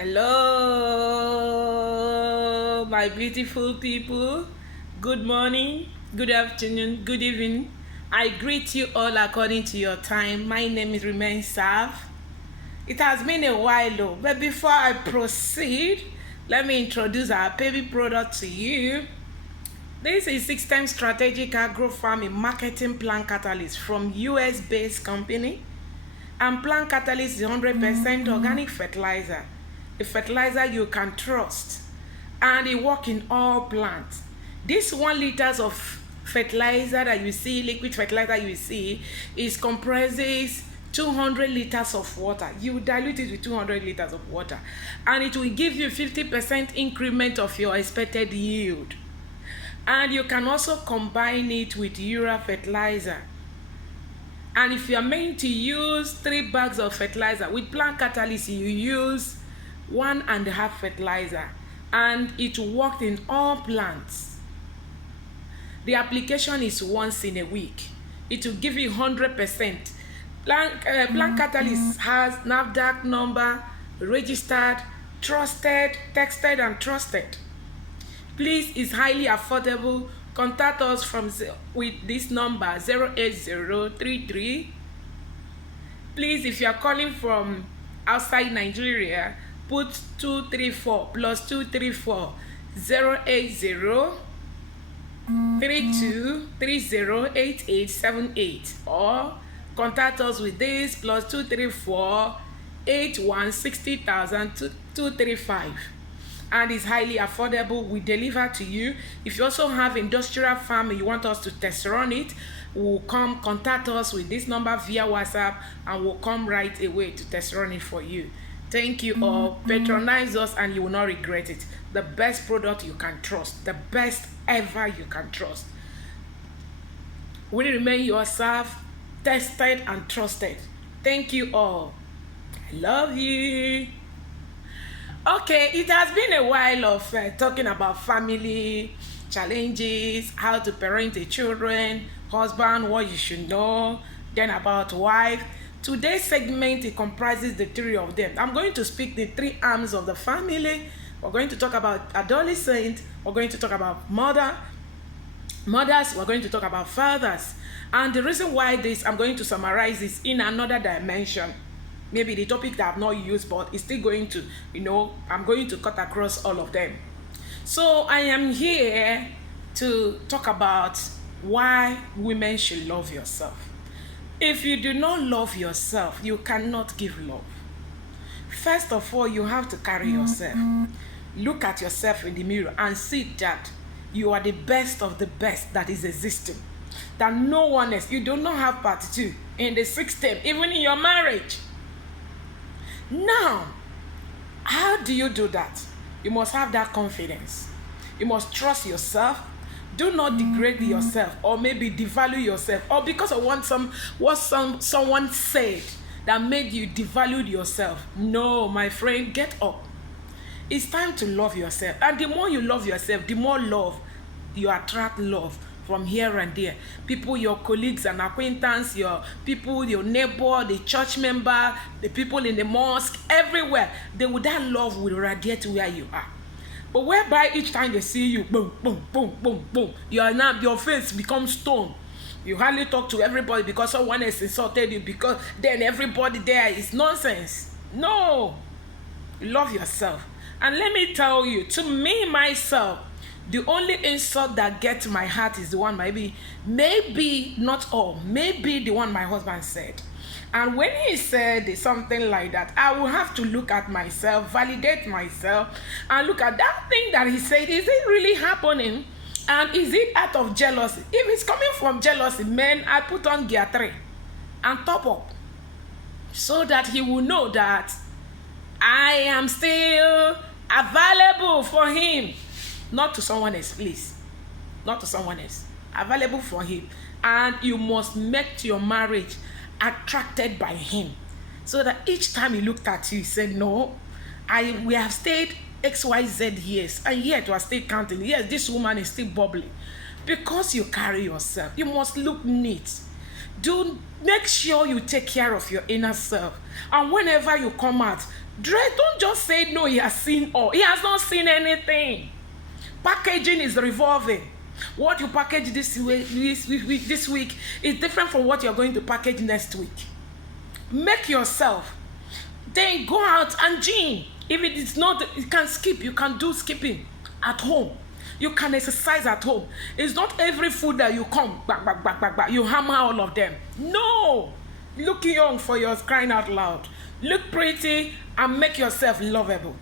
Hello, my beautiful people. Good morning, good afternoon, good evening. I greet you all according to your time. My name is Remain Sav. It has been a while, though, but before I proceed, let me introduce our baby product to you. This is 6-time strategic agro farming marketing plant catalyst from US-based company. And plant catalyst is 100% organic fertilizer. A fertilizer you can trust, and it works in all plants. This 1 liter of fertilizer that you see, liquid fertilizer you see, is comprises 200 liters of water. You dilute it with 200 liters of water, and it will give you 50% increment of your expected yield. And you can also combine it with urea fertilizer. And if you are meant to use 3 bags of fertilizer, with plant catalyst you use 1.5 fertilizer, and it worked in all plants. The application is once in a week. It will give you 100%. Plant catalyst has NAFDAC number, registered, trusted, texted and trusted. Please, it's highly affordable. Contact us with this number 08033. Please, if you are calling from outside Nigeria, put 234 plus 234 080 32308878, or contact us with this plus 234 8160,235. And it's highly affordable. We deliver to you. If you also have industrial farm and you want us to test run it, we'll come contact us with this number via WhatsApp, and we'll come right away to test run it for you. Thank you all. Patronize us and you will not regret it. The best product you can trust, the best ever you can trust. We remain yourself, tested and trusted. Thank you all. I love you. Okay, it has been a while of talking about family challenges, how to parent the children, husband, what you should know, then about wife. Today's segment, it comprises the 3 of them. I'm going to speak the 3 arms of the family. We're going to talk about adolescent. We're going to talk about mothers. We're going to talk about fathers. And the reason why I'm going to summarize this in another dimension. Maybe the topic that I've not used, but it's still going to, I'm going to cut across all of them. So I am here to talk about why women should love yourself. If you do not love yourself, you cannot give love. First of all, you have to carry yourself. Look at yourself in the mirror and see that you are the best of the best that is existing. That no one else, you do not have part 2 in the system, even in your marriage. Now, how do you do that? You must have that confidence. You must trust yourself. Do not degrade yourself, or maybe devalue yourself, or because of what someone said that made you devalue yourself. No, my friend, get up. It's time to love yourself. And the more you love yourself, the more love you attract love from here and there. People, your colleagues and acquaintances, your people, your neighbor, the church member, the people in the mosque, everywhere, that love will radiate where you are. But whereby each time they see you, boom, boom, boom, boom, boom, your face becomes stone. You hardly talk to everybody because someone has insulted you, because then everybody there is nonsense. No, love yourself. And let me tell you, to me, myself, the only insult that gets my heart is the one maybe not all, maybe the one my husband said. And when he said something like that, I will have to look at myself, validate myself, and look at that thing that he said. Is it really happening? And is it out of jealousy? If it's coming from jealousy, man, I put on gear 3 and top up, so that he will know that I am still available for him. Not to someone else, please. Not to someone else. Available for him. And you must make your marriage attracted by him, so that each time he looked at you, he said, no, we have stayed XYZ years, and yet we are still counting. Yes, this woman is still bubbling. Because you carry yourself, you must look neat. Do make sure you take care of your inner self. And whenever you come out, Dress, don't just say no, he has seen all. He has not seen anything. Packaging is revolving. What you package this week is different from what you're going to package next week. Make yourself. Then go out and gym. If it is not, you can skip. You can do skipping at home. You can exercise at home. It's not every food that you come, back, you hammer all of them. No. Look young for your crying out loud. Look pretty and make yourself lovable.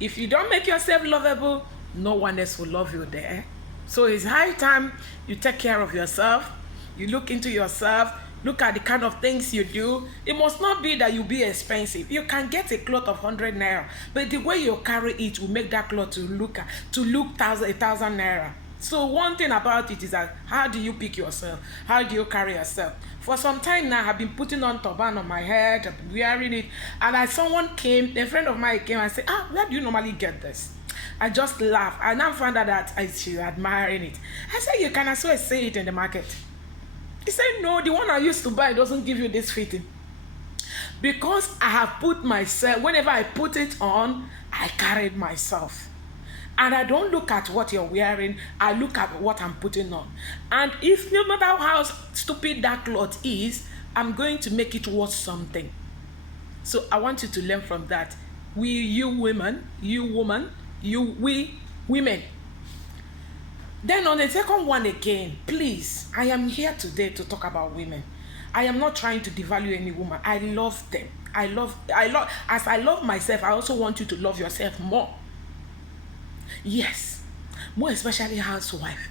If you don't make yourself lovable, no one else will love you there. So it's high time you take care of yourself. You look into yourself. Look at the kind of things you do. It must not be that you be expensive. You can get a cloth of 100 naira, but the way you carry it will make that cloth to look 1,000 naira. So one thing about it is that how do you pick yourself? How do you carry yourself? For some time now, I've been putting on turban on my head, I've been wearing it, and as someone came, a friend of mine came and said, where do you normally get this? I just laughed. I now found out that she's admiring it. I said, you can as well say it in the market. He said, no, the one I used to buy doesn't give you this fitting. Because I have put myself, whenever I put it on, I carried myself. And I don't look at what you're wearing, I look at what I'm putting on. And if no matter how stupid that cloth is, I'm going to make it worth something. So I want you to learn from that. We women. Then on the second one again, please, I am here today to talk about women. I am not trying to devalue any woman. I love them. As I love myself, I also want you to love yourself more. Yes, more especially housewife.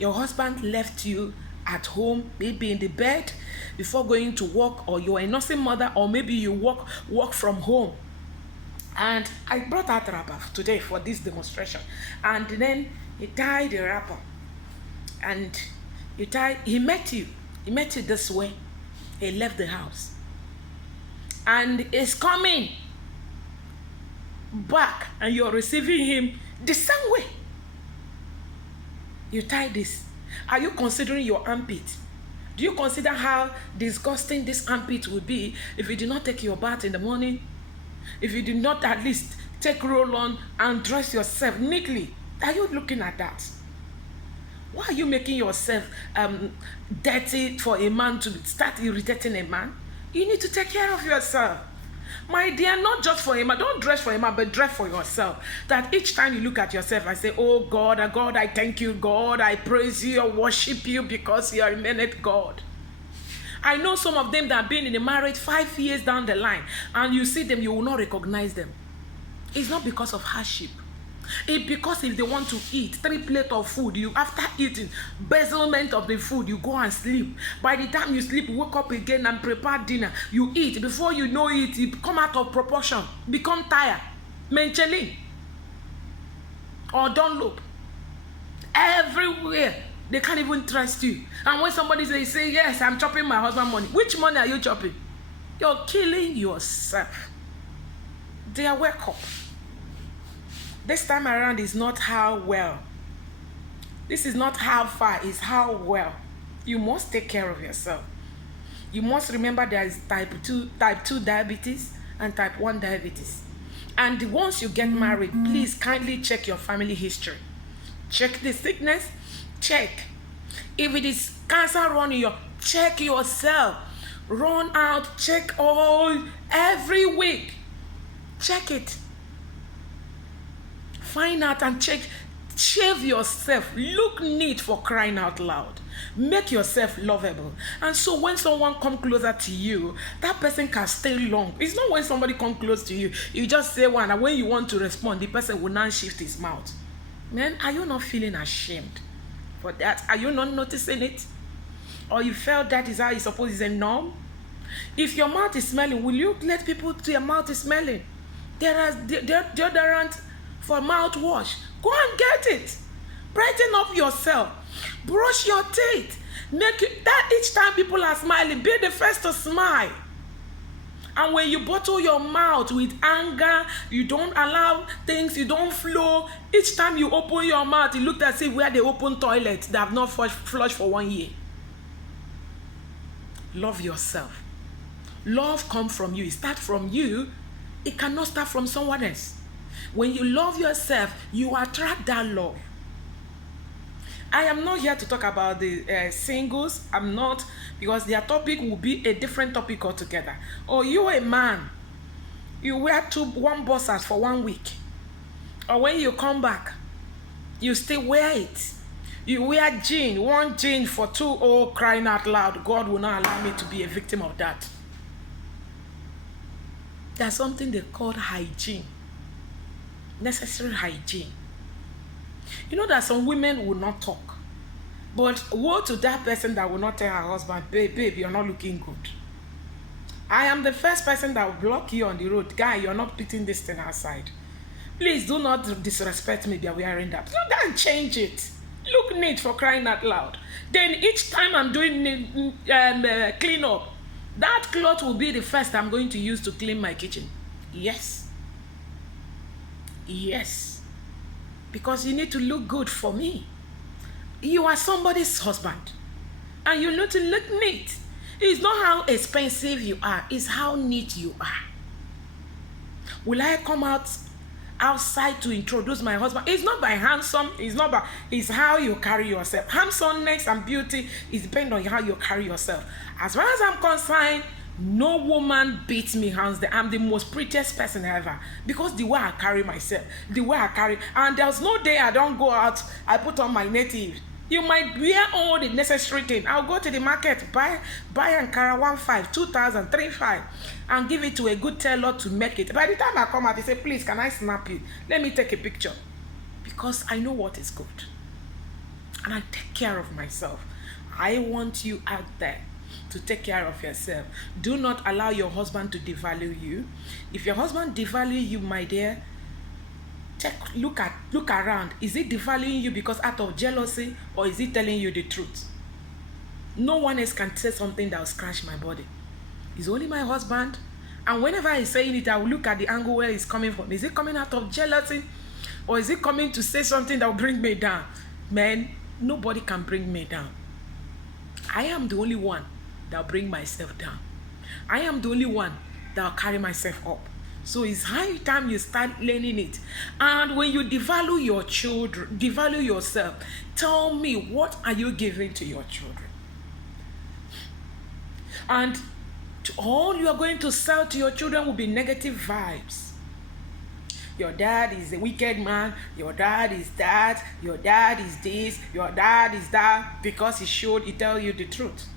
Your husband left you at home, maybe in the bed before going to work, or you're a nursing mother, or maybe you work from home. And I brought out wrapper today for this demonstration. And then he tied the wrapper. And he met you. He met you this way. He left the house. And he's coming back, and you're receiving him the same way. You tie this. Are you considering your armpit? Do you consider how disgusting this armpit would be if you did not take your bath in the morning? If you did not at least take roll-on and dress yourself neatly? Are you looking at that? Why are you making yourself dirty for a man to start irritating a man? You need to take care of yourself. My dear, not just for a man. Don't dress for a man, but dress for yourself. That each time you look at yourself, I say, oh God, I thank you, God. I praise you, I worship you because you are remained God. I know some of them that have been in a marriage 5 years down the line, and you see them, you will not recognize them. It's not because of hardship. It's because if they want to eat 3 plates of food, you after eating, embezzlement of the food, you go and sleep. By the time you sleep, you wake up again and prepare dinner. You eat. Before you know it, you come out of proportion, become tired, mentally, or don't look. Everywhere. They can't even trust you. And when somebody say, yes, I'm chopping my husband money. Which money are you chopping? You're killing yourself. They are wake up. This time around is not how well. This is not how far, it's how well. You must take care of yourself. You must remember there is type 2 diabetes and type 1 diabetes. And once you get married, please kindly check your family history. Check the sickness. Check. If it is cancer running, check yourself. Run out, check every week. Check it. Find out and check. Shave yourself. Look neat, for crying out loud. Make yourself lovable. And so when someone comes closer to you, that person can stay long. It's not when somebody comes close to you, you just say one, and when you want to respond, the person will now shift his mouth. Man, are you not feeling ashamed for that? Are you not noticing it? Or you felt that is how you suppose is a norm? If your mouth is smelling, will you let people to your mouth is smelling? There are deodorant for mouthwash. Go and get it. Brighten up yourself. Brush your teeth. Make it that each time people are smiling, be the first to smile. And when you bottle your mouth with anger, you don't allow things, you don't flow. Each time you open your mouth, it looks as if where they open toilets, they have not flushed for 1 year. Love yourself. Love comes from you. It starts from you It cannot start from someone else. When you love yourself, you attract that love. I am not here to talk about the singles. I'm not, because their topic will be a different topic altogether. Or you a man, you wear one boxers for 1 week, or when you come back, you still wear it. You wear one jean for 2. Oh, crying out loud! God will not allow me to be a victim of that. There's something they call hygiene, necessary hygiene. You know that some women will not talk, but woe to that person that will not tell her husband, babe, you're not looking good. I am the first person that will block you on the road. Guy, you're not putting this thing outside. Please do not disrespect me by wearing that. No, don't change it. Look neat, for crying out loud. Then each time I'm doing clean up, that cloth will be the first I'm going to use to clean my kitchen. Yes. Yes. Because you need to look good for me. You are somebody's husband, and you need to look neat. It's not how expensive you are, it's how neat you are. Will I come outside to introduce my husband? It's not by handsome, it's how you carry yourself. Handsomeness and beauty is depend on how you carry yourself. As far as I'm concerned, no woman beats me hands down. I'm the most prettiest person ever, because the way I carry myself, and there's no day I don't go out, I put on my native. You might wear all the necessary things. I'll go to the market, buy Ankara 1,500, 2,000, 3,500, and give it to a good tailor to make it. By the time I come out, he say, please, can I snap it? Let me take a picture. Because I know what is good. And I take care of myself. I want you out there to take care of yourself. Do not allow your husband to devalue you. If your husband devalue you, my dear, look around. Is he devaluing you because out of jealousy, or is he telling you the truth? No one else can say something that will scratch my body. It's only my husband. And whenever he's saying it, I will look at the angle where he's coming from. Is he coming out of jealousy, or is he coming to say something that will bring me down? Man, nobody can bring me down. I am the only one that will bring myself down. I am the only one that will carry myself up. So it's high time you start learning it. And when you devalue your children, devalue yourself, tell me, what are you giving to your children? And all you are going to sell to your children will be negative vibes. Your dad is a wicked man. Your dad is that. Your dad is this. Your dad is that. Because he tell you the truth.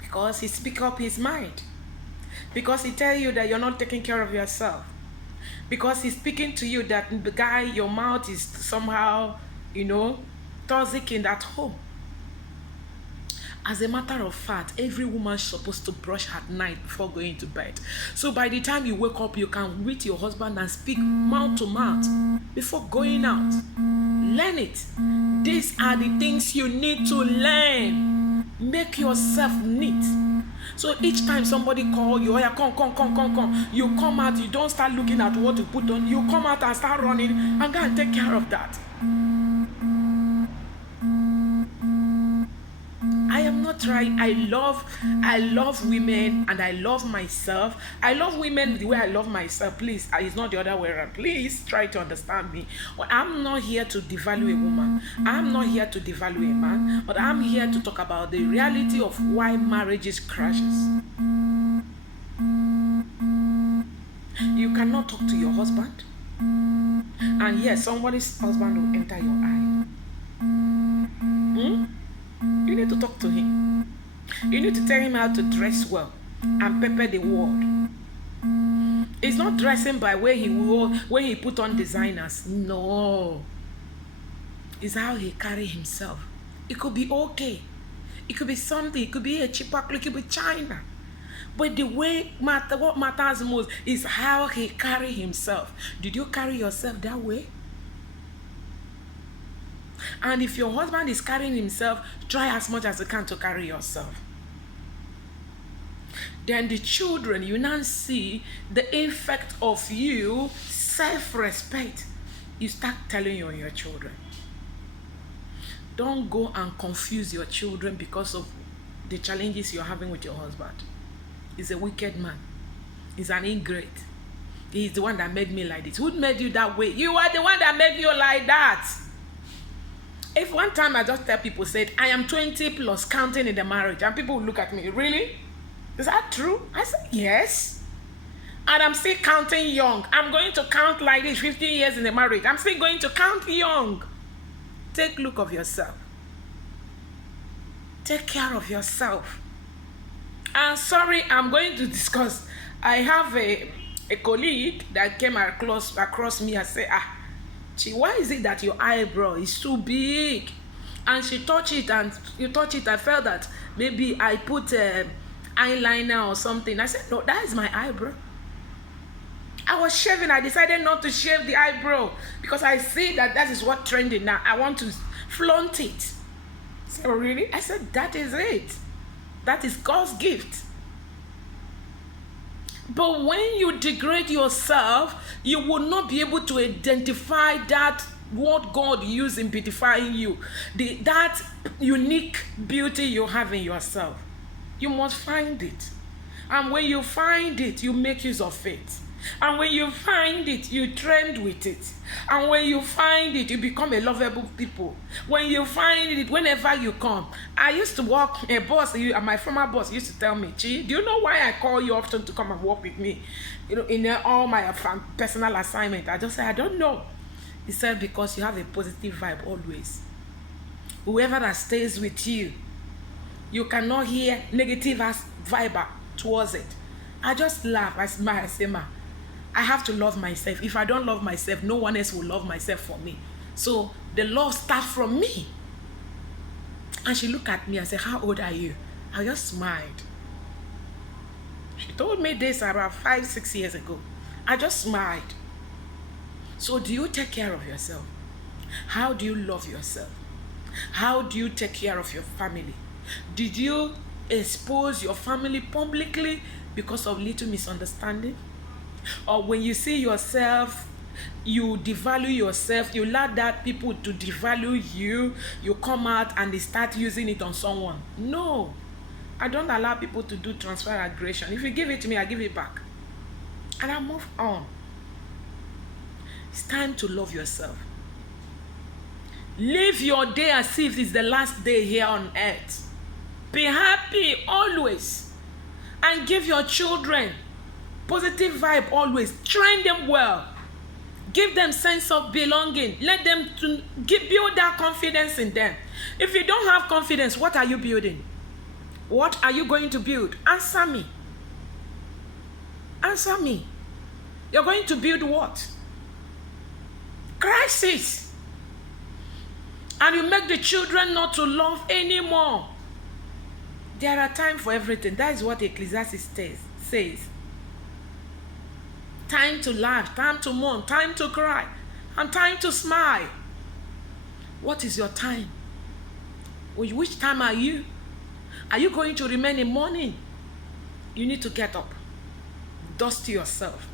Because he speak up his mind. Because he tell you that you're not taking care of yourself. Because he's speaking to you that, the guy, your mouth is somehow, toxic in that home. As a matter of fact, every woman is supposed to brush at night before going to bed. So by the time you wake up, you can greet your husband and speak mouth to mouth before going out. Learn it. These are the things you need to learn. Make yourself neat. So each time somebody call you, come. You come out, you don't start looking at what you put on. You come out and start running and go and take care of that. I am not trying. I love women, and I love myself. I love women the way I love myself. Please, it's not the other way around. Please try to understand me. Well, I'm not here to devalue a woman. I'm not here to devalue a man. But I'm here to talk about the reality of why marriages crashes. You cannot talk to your husband, and yes, somebody's husband will enter your eye. You need to talk to him. You need to tell him how to dress well and pepper the word. It's not dressing by where he put on designers. No. It's how he carry himself. It could be okay. It could be something. It could be a cheaper cloth. It could be China. But the way what matters most is how he carry himself. Did you carry yourself that way? And if your husband is carrying himself, try as much as you can to carry yourself. Then the children, you now see the effect of you, self-respect. You start telling your children. Don't go and confuse your children because of the challenges you're having with your husband. He's a wicked man. He's an ingrate. He's the one that made me like this. Who made you that way? You are the one that made you like that. If one time I just tell people, said, I am 20 plus counting in the marriage, and people will look at me, really? Is that true? I said, yes. And I'm still counting young. I'm going to count like this, 15 years in the marriage. I'm still going to count young. Take a look of yourself. Take care of yourself. And sorry, I'm going to discuss. I have a colleague that came across me and said, why is it that your eyebrow is too big? And she touched it, and you touch it, I felt that maybe I put eyeliner or something. I said, no, that is my eyebrow. I was shaving. I decided not to shave the eyebrow because I see that is what trending now. I want to flaunt it. So really? I said, that is it. That is God's gift. But when you degrade yourself, you will not be able to identify that what God used in beautifying you, that unique beauty you have in yourself. You must find it. And when you find it, you make use of it. And when you find it, you trend with it. And when you find it, you become a lovable people. When you find it, whenever you come. I used to work, my former boss used to tell me, Chi, do you know why I call you often to come and work with me? In all my personal assignment. I just said, I don't know. He said, because you have a positive vibe always. Whoever that stays with you, you cannot hear negative vibe towards it. I just laugh. I smile. I say, ma, I have to love myself. If I don't love myself, no one else will love myself for me. So the love starts from me. And she looked at me and said, how old are you? I just smiled. She told me this about 5-6 years ago. I just smiled. So do you take care of yourself? How do you love yourself? How do you take care of your family? Did you expose your family publicly because of little misunderstanding? Or when you see yourself, you devalue yourself, you allow that people to devalue you, you come out and they start using it on someone? No, I don't allow people to do transfer aggression. If you give it to me, I give it back. And I move on. It's time to love yourself. Live your day as if it's the last day here on earth. Be happy always. And give your children positive vibe always. Train them well. Give them sense of belonging. Let them build that confidence in them. If you don't have confidence, what are you building? What are you going to build? Answer me. Answer me. You're going to build what? Crisis. And you make the children not to love anymore. There are times for everything. That is what Ecclesiastes says. Time to laugh, time to mourn, time to cry, and time to smile. What is your time? Which time are you? Are you going to remain in mourning? You need to get up. Dust yourself.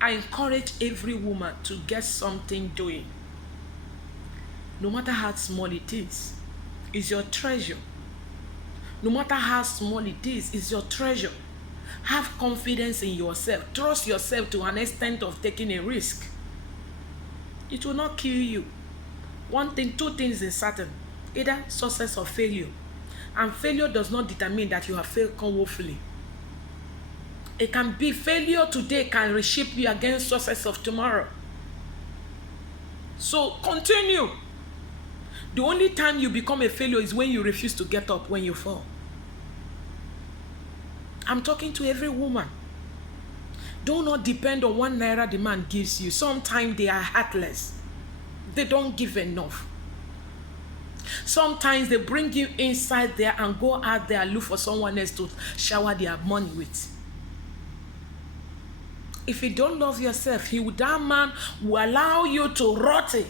I encourage every woman to get something doing. No matter how small it is, it's your treasure. No matter how small it is, it's your treasure. Have confidence in yourself. Trust yourself to an extent of taking a risk. It will not kill you. Two things is certain. Either success or failure. And failure does not determine that you have failed woefully. It can be failure today can reshape you against success of tomorrow. So continue. The only time you become a failure is when you refuse to get up when you fall. I'm talking to every woman. Do not depend on 1 naira the man gives you. Sometimes they are heartless. They don't give enough. Sometimes they bring you inside there and go out there and look for someone else to shower their money with. If you don't love yourself, that man will allow you to rot it,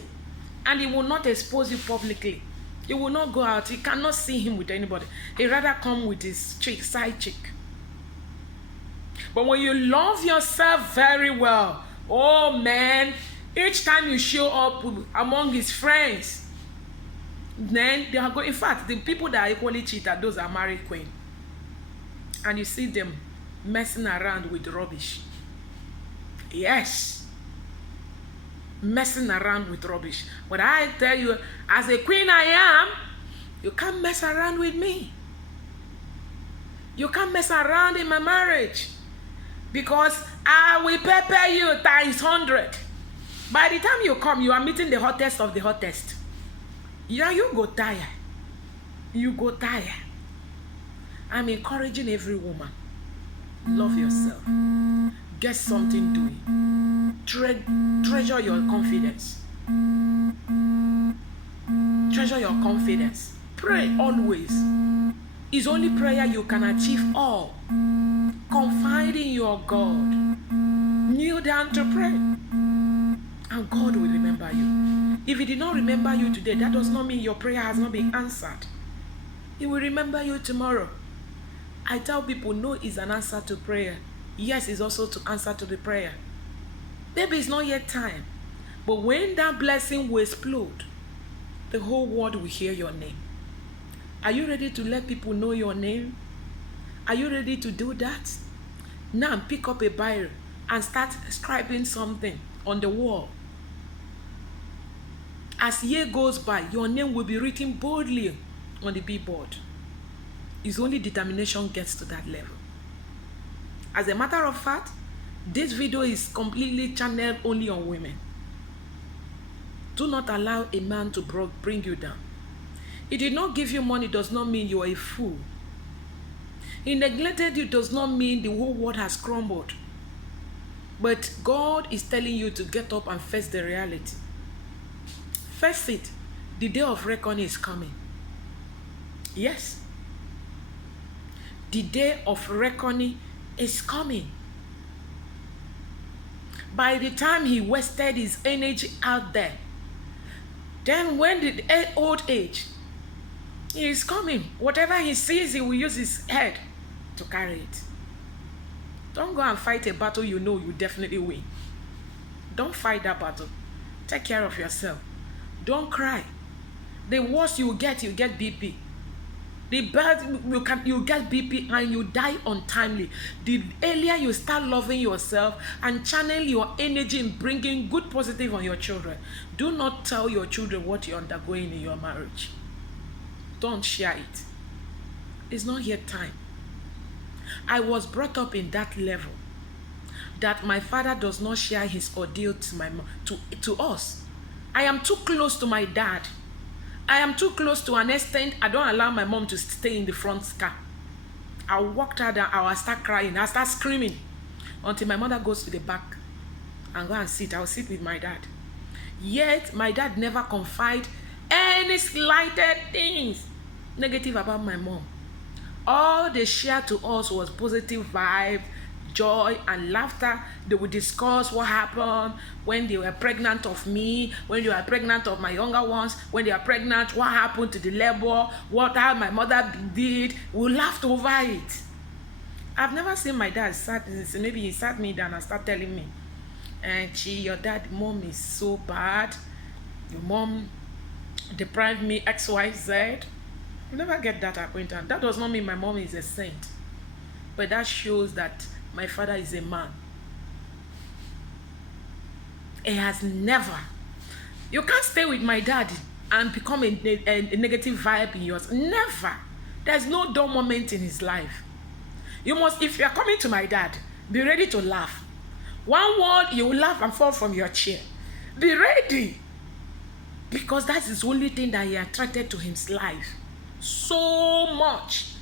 and he will not expose you publicly. He will not go out. You cannot see him with anybody. He rather come with his side chick. But when you love yourself very well, oh man, each time you show up among his friends, then they are going. In fact, the people that are equally cheated, those are married queen. And you see them messing around with rubbish. Yes. Messing around with rubbish. But I tell you, as a queen I am, you can't mess around with me. You can't mess around in my marriage. Because I will pepper you times 100. By the time you come, you are meeting the hottest of the hottest. Yeah, you go tired. You go tired. I'm encouraging every woman. Love yourself. Get something doing. Treasure your confidence. Treasure your confidence. Pray always. It's only prayer you can achieve all. Confide in your God. Kneel down to pray. And God will remember you. If He did not remember you today, that does not mean your prayer has not been answered. He will remember you tomorrow. I tell people, no is an answer to prayer. Yes is also to answer to the prayer. Maybe it's not yet time. But when that blessing will explode, the whole world will hear your name. Are you ready to let people know your name? Are you ready to do that? Now pick up a Bible and start scribing something on the wall. As year goes by, your name will be written boldly on the billboard. It's only determination gets to that level. As a matter of fact, this video is completely channeled only on women. Do not allow a man to bring you down. He did not give you money does not mean you are a fool. He neglected you does not mean the whole world has crumbled. But God is telling you to get up and face the reality. Face it. The day of reckoning is coming. Yes. The day of reckoning is coming. By the time he wasted his energy out there, then when the old age, he is coming. Whatever he sees, he will use his head to carry it. Don't go and fight a battle you know you definitely win. Don't fight that battle. Take care of yourself. Don't cry. The worst you get BP. The bad you get BP and you die untimely. The earlier you start loving yourself and channel your energy in bringing good positive on your children. Do not tell your children what you're undergoing in your marriage. Don't share it. It's not yet time. I was brought up in that level that my father does not share his ordeal to my mom, to us. I am too close to my dad. I am too close to an extent I don't allow my mom to stay in the front car. I walked out and I will start crying. I start screaming until my mother goes to the back and go and sit. I will sit with my dad. Yet my dad never confide any slighted things negative about my mom. All they shared to us was positive vibe, joy, and laughter. They would discuss what happened when they were pregnant of me, when they were pregnant of my younger ones, when they were pregnant, what happened to the labor, what how my mother did. We laughed over it. I've never seen my dad sat, maybe he sat me down and started telling me, and your mom is so bad. Your mom deprived me XYZ. You never get that acquaintance. That does not mean my mom is a saint. But that shows that my father is a man. He has never. You can't stay with my dad and become a negative vibe in yours. Never. There's no dull moment in his life. You must, if you are coming to my dad, be ready to laugh. One word, you will laugh and fall from your chair. Be ready. Because that's the only thing that he attracted to his life. So much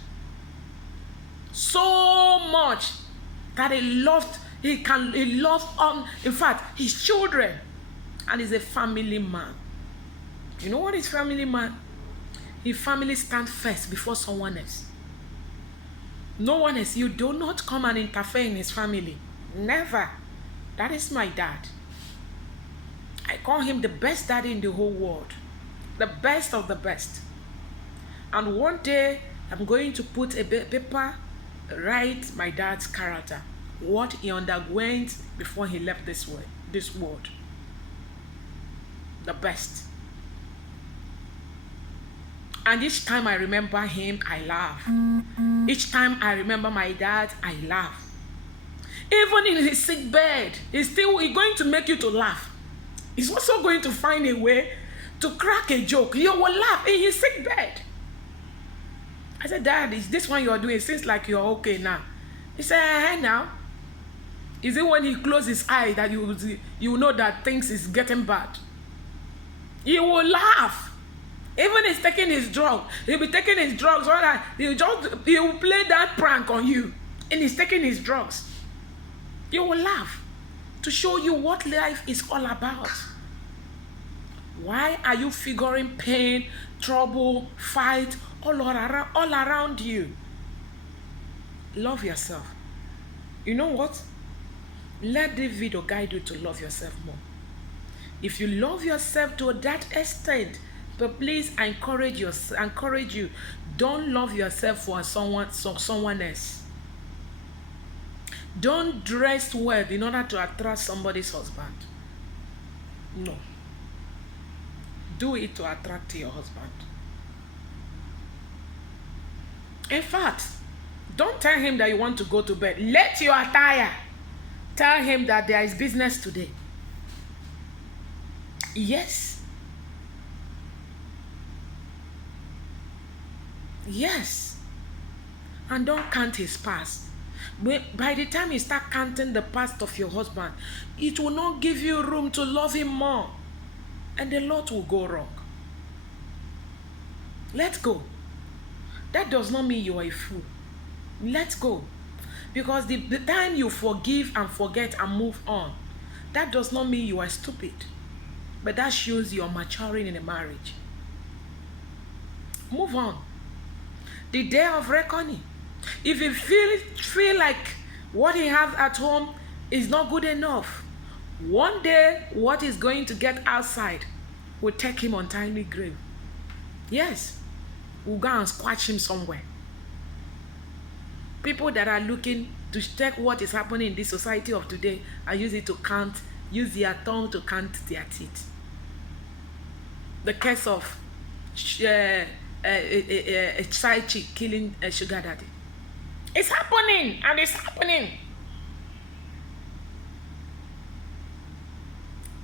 that he loved in fact his children, and he's a family man. You know what is family man? His family stands first before someone else. No one else. You do not come and interfere in his family. Never. That is my dad. I call him the best daddy in the whole world, the best of the best. And one day, I'm going to put a paper, write my dad's character, what he underwent before he left this world. The best. And each time I remember him, I laugh. Each time I remember my dad, I laugh. Even in his sick bed, he's going to make you to laugh. He's also going to find a way to crack a joke. You will laugh in his sick bed. I said, Dad, is this one you're doing? It seems like you're okay now. He said, hey, now. Is it when he closes his eye that you know that things is getting bad? He will laugh. Even he's taking his drug. He'll be taking his drugs. All that. He will play that prank on you. And he's taking his drugs. You will laugh to show you what life is all about. Why are you figuring pain, trouble, fight all around you? Love yourself. You know what? Let this video guide you to love yourself more. If you love yourself to that extent, but please I encourage you, don't love yourself for someone else. Don't dress well in order to attract somebody's husband. No. Do it to attract your husband. In fact, don't tell him that you want to go to bed. Let your attire tell him that there is business today. Yes. Yes. And don't count his past. By the time you start counting the past of your husband, it will not give you room to love him more. And a lot will go wrong. Let go. That does not mean you are a fool. Let go. Because the time you forgive and forget and move on, that does not mean you are stupid. But that shows you are maturing in a marriage. Move on. The day of reckoning. If you feel like what he has at home is not good enough, one day what is going to get outside will take him untimely grave. Yes, we'll go and squash him somewhere. People that are looking to check what is happening in this society of today and use their tongue to count their teeth. The case of a side chick killing a sugar daddy. It's happening, and it's happening.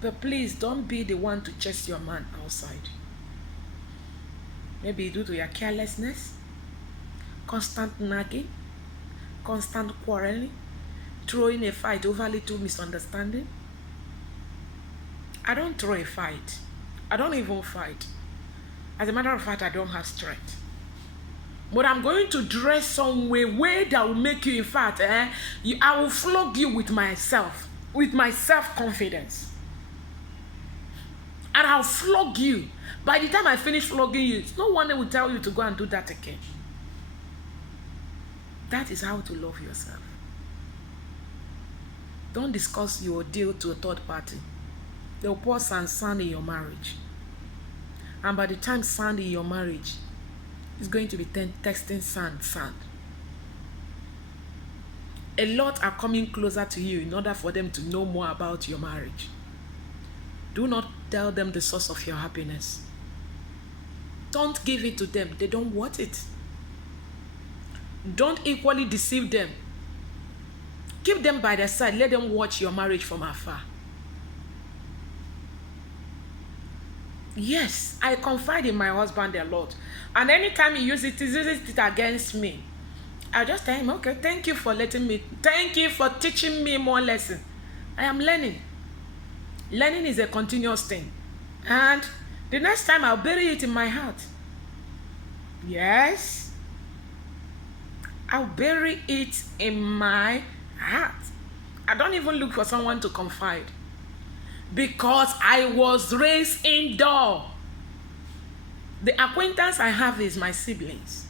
But please don't be the one to chase your man outside. Maybe due to your carelessness, constant nagging, constant quarreling, throwing a fight over little misunderstanding. I don't throw a fight. I don't even fight. As a matter of fact, I don't have strength. But I'm going to dress some way that will make you, in fact, I will flog you with my self-confidence. And I'll flog you. By the time I finish flogging you, no one will tell you to go and do that again. That is how to love yourself. Don't discuss your deal to a third party. They'll pour sand in your marriage. And by the time sand in your marriage, it's going to be texting sand. A lot are coming closer to you in order for them to know more about your marriage. Do not tell them the source of your happiness. Don't give it to them. They don't want it. Don't equally deceive them. Keep them by their side. Let them watch your marriage from afar. Yes, I confide in my husband a lot. And anytime he uses it against me, I just tell him, okay, thank you for thank you for teaching me more lessons. I am learning. Learning is a continuous thing. And the next time I'll bury it in my heart. Yes. I'll bury it in my heart. I don't even look for someone to confide. Because I was raised indoor. The acquaintance I have is my siblings.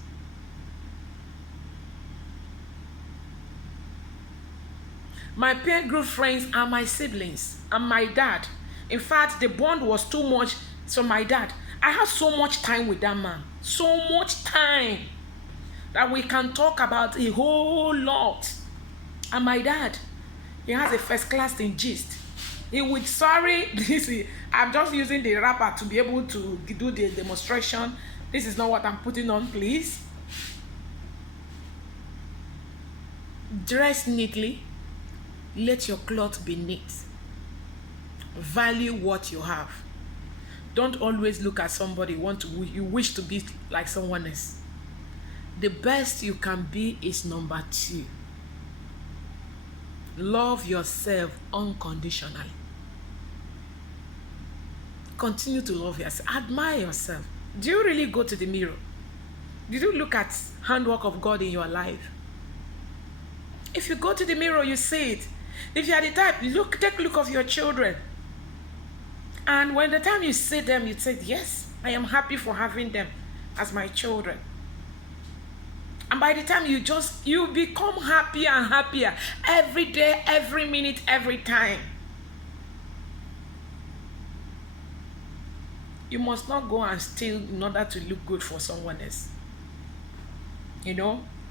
My peer group friends are my siblings and my dad. In fact, the bond was too much. So my dad, I have so much time with that man. So much time that we can talk about a whole lot. And my dad, he has a first class in gist. He would, I'm just using the wrapper to be able to do the demonstration. This is not what I'm putting on, please. Dress neatly, Let your cloth be neat. Value what you have. Don't always look at somebody you wish to be like someone else. The best you can be is number 2. Love yourself unconditionally. Continue to love yourself. Admire yourself. Do you really go to the mirror? Did you look at handwork of God in your life? If you go to the mirror, you see it. If you are the type, take a look of your children. And when the time you see them, you say, yes, I am happy for having them as my children. And by the time you become happier and happier every day, every minute, every time. You must not go and steal in order to look good for someone else.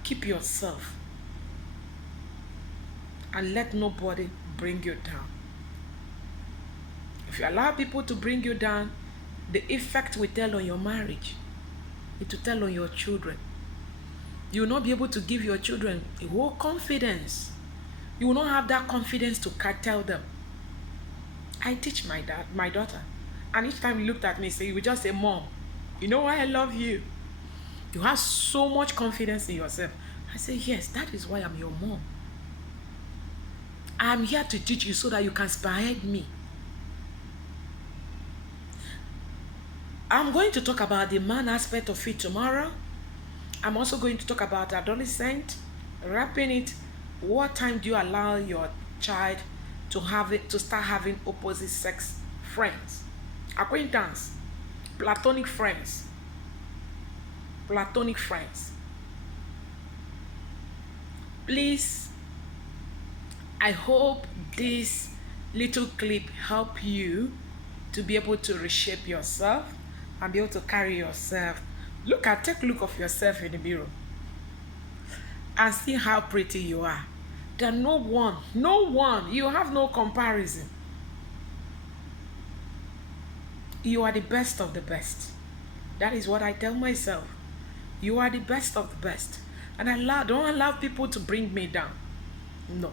Keep yourself. And let nobody bring you down. If you allow people to bring you down, the effect will tell on your marriage. It will tell on your children. You will not be able to give your children a whole confidence. You will not have that confidence to tell them. I teach my daughter. And each time he looked at me, he would just say, Mom, you know why I love you? You have so much confidence in yourself. I say, yes, that is why I'm your mom. I'm here to teach you so that you can inspire me. I'm going to talk about the man aspect of it tomorrow. I'm also going to talk about adolescent, wrapping it. What time do you allow your child to start having opposite sex friends, acquaintance, platonic friends? Please, I hope this little clip help you to be able to reshape yourself and be able to carry yourself. Take a look of yourself in the mirror and see how pretty you are. There's no one, you have no comparison. You are the best of the best. That is what I tell myself. You are the best of the best. And don't allow people to bring me down. No.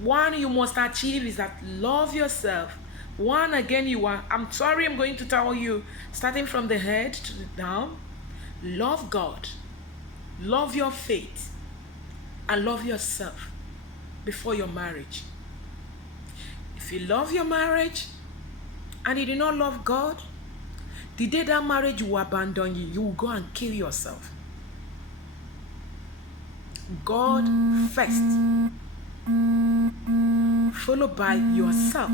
One you must achieve is that love yourself. One, again, I'm sorry, I'm going to tell you, starting from the head to the down, love God, love your faith, and love yourself before your marriage. If you love your marriage and you do not love God, the day that marriage will abandon you, you will go and kill yourself. God first, followed by yourself.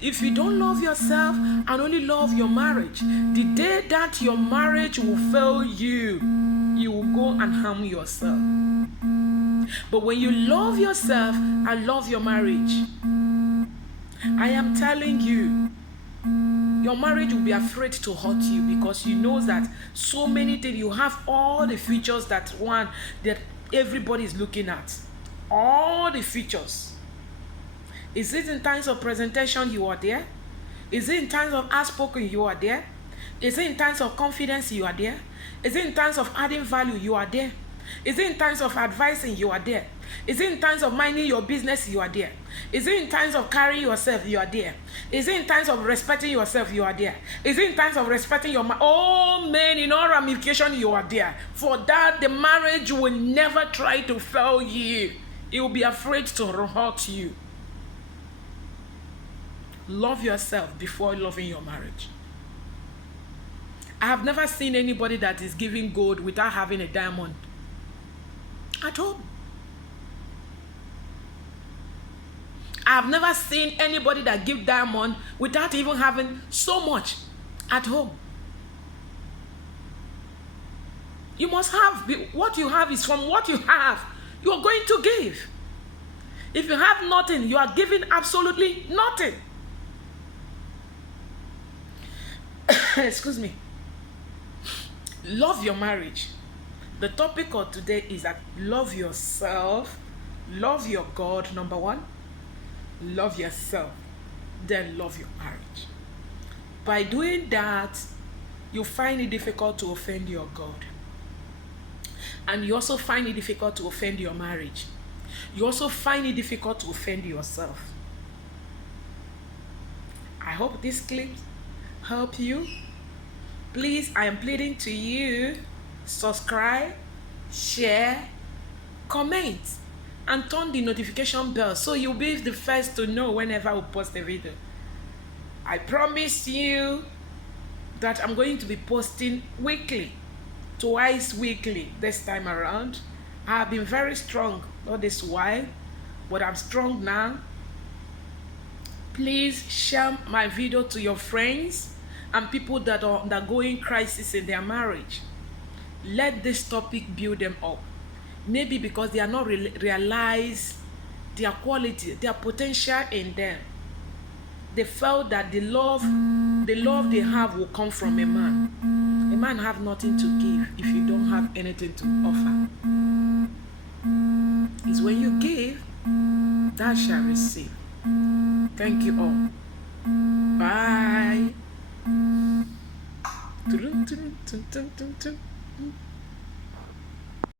If you don't love yourself and only love your marriage, the day that your marriage will fail you, you will go and harm yourself. But when you love yourself and love your marriage, I am telling you, your marriage will be afraid to hurt you because you know that so many things, you have all the features that everybody is looking at. All the features. Is it in times of presentation you are there? Is it in times of outspoken you are there? Is it in times of confidence you are there? Is it in times of adding value you are there? Is it in times of advising you are there? Is it in times of minding your business you are there? Is it in times of carrying yourself you are there? Is it in times of respecting yourself you are there? Is it in times of respecting your men in all ramifications you are there? For that, the marriage will never try to fail you. It will be afraid to hurt you. Love yourself before loving your marriage. I have never seen anybody that is giving gold without having a diamond at home. I have never seen anybody that give diamond without even having so much at home. You must have, what you have is from what you have, you are going to give. If you have nothing, you are giving absolutely nothing. Excuse me. Love your marriage. The topic of today is that love yourself, love your God, number one. Love yourself, then love your marriage. By doing that, you find it difficult to offend your God. And you also find it difficult to offend your marriage. You also find it difficult to offend yourself. I hope this clip help you. Please, I am pleading to you, subscribe, share, comment, and turn the notification bell so you'll be the first to know whenever we post a video. I promise you that I'm going to be posting weekly, twice weekly this time around. I have been very strong all this while, but I'm strong now. Please share my video to your friends and people that are undergoing crisis in their marriage. Let this topic build them up. Maybe because they are not realize their quality, their potential in them. They felt that the love they have will come from a man. A man have nothing to give if you don't have anything to offer. It's when you give, thou shalt receive. Thank you all. Bye.